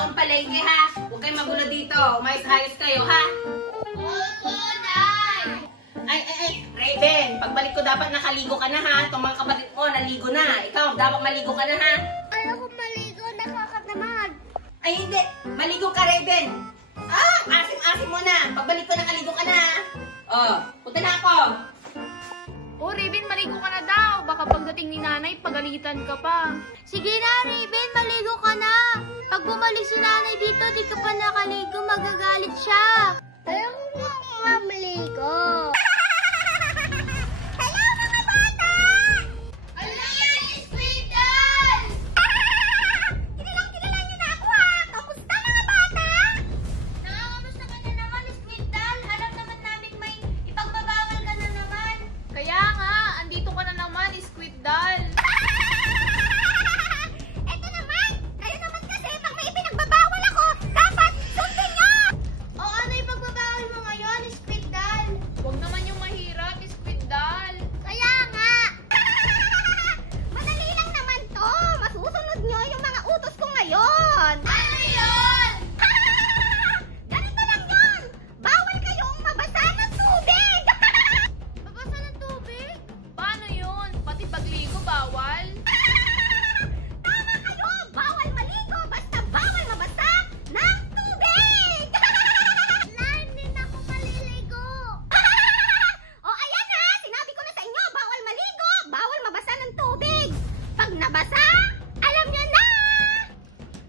taong palengke, ha? Huwag kayong magulo dito. Umayos-ayos kayo, ha? Opo, Nay! Ay, Raven, pagbalik ko dapat nakaligo ka na, ha? Itong mga kapatid mo, naligo na. Ikaw, dapat maligo ka na, ha? Ayaw ko maligo, nakakatamad. Ay, hindi. Maligo ka, Raven. Asim-asim mo na. Pagbalik ko nakaligo ka na, ha? Oh, punta na ako. Oh, Raven, maligo ka na daw. Baka pagdating ni nanay, pagalitan ka pa. Sige na, Raven, maligo ka na. Pag bumalik si nanay dito, di ka pa nakaligo, magagalit siya. Ayaw ko nga maligo. Hello, mga bata! Hello, Squidal! Kilala niyo na ako, ha? Kamusta, mga bata? Nakakamusta ka na naman, Squidal. Alam naman namin may ipagbabawal ka na naman. Kaya nga, andito ka na naman, Squid Doll. Eto naman! Kayo naman kasi pag may ipinagbabawal ako, dapat sundin niyo! O ano yung pagbabawal mo ngayon, Squid Doll? Huwag naman yung mahirap, Squid Doll. Kaya nga! Madali lang naman to! Masusunod niyo yung mga utos ko ngayon! Ano yun? Ganito lang yun! Bawal kayong mabasa ng tubig! Mabasa ng tubig? Paano yun? Pati pagligo, bawal? Tama kayo! Bawal maligo basta bawal mabasa ng tubig! Lime din ako maliligo! O ayan na! Sinabi ko na sa inyo, bawal maligo! Bawal mabasa ng tubig! Pag nabasa, alam nyo na!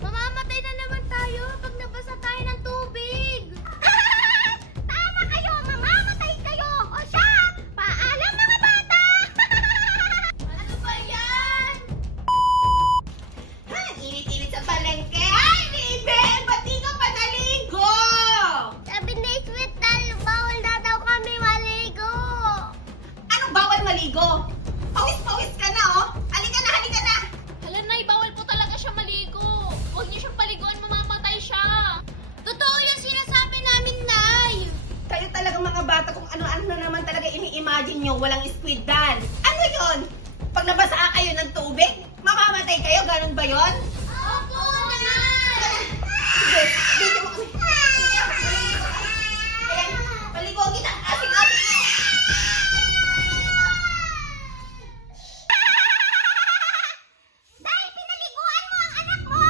Mamamatay na naman tayo pag nabasa tayo ng tubig! Tama kayo! Mamamatay kayo! O siya! Paalam, mga bata! Ano ba yan? Ang init-init sa palengke. Ay, Raven! Ba't di ka pa naligo? Sabi ni Sweet Doll, bawal na daw kami maligo. Anong bawal maligo? Pawis-pawis ka na, oh. Halika na, halika na. Hala, Nay, bawal po talaga siya maligo. Huwag niyo siyang paliguan, mamamatay siya. Totoo yung sinasabi namin, Nay. Kayo talaga mga bata kung ano-ano na naman talaga ini-imagine nyo, walang squid doll. Ano yun? Pag nabasa kayo ng tubig, mamamatay kayo, ganun ba yun? Opo, Nay. Sige, bigyan mo kami. Ayan, maligo kita. Asing-asing. Dahil pinaliguan mo ang anak mo.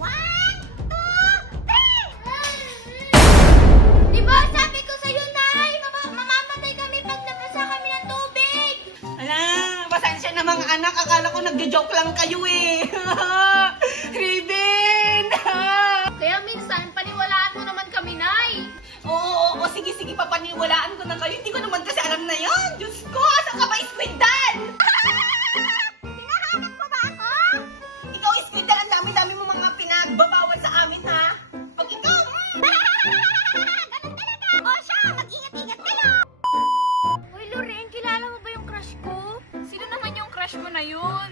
1, 2, 3. Diba sabi ko sa'yo, Nay, mamamatay kami pag nabasa kami ng tubig. Ala, pasensya na mga anak. Akala ko nagjo-joke lang kayo eh. Raven! Kaya minsan, paniwalaan mo naman kami, Nay. Oo, sige, papaniwalaan ko na kayo. Hindi ko naman kasi alam na yun. Diyos ko, asan ka ba, squid doll? Hinahanap mo ba ako? Ikaw, squid doll, ang dami-dami mo mga pinagbabawal sa amin, ha? Pag ikaw, Ganun talaga. O siya, mag-ingat-ingat kayo. Hoy, Lorraine, kilala mo ba yung crush ko? Sino naman yung crush mo na yun?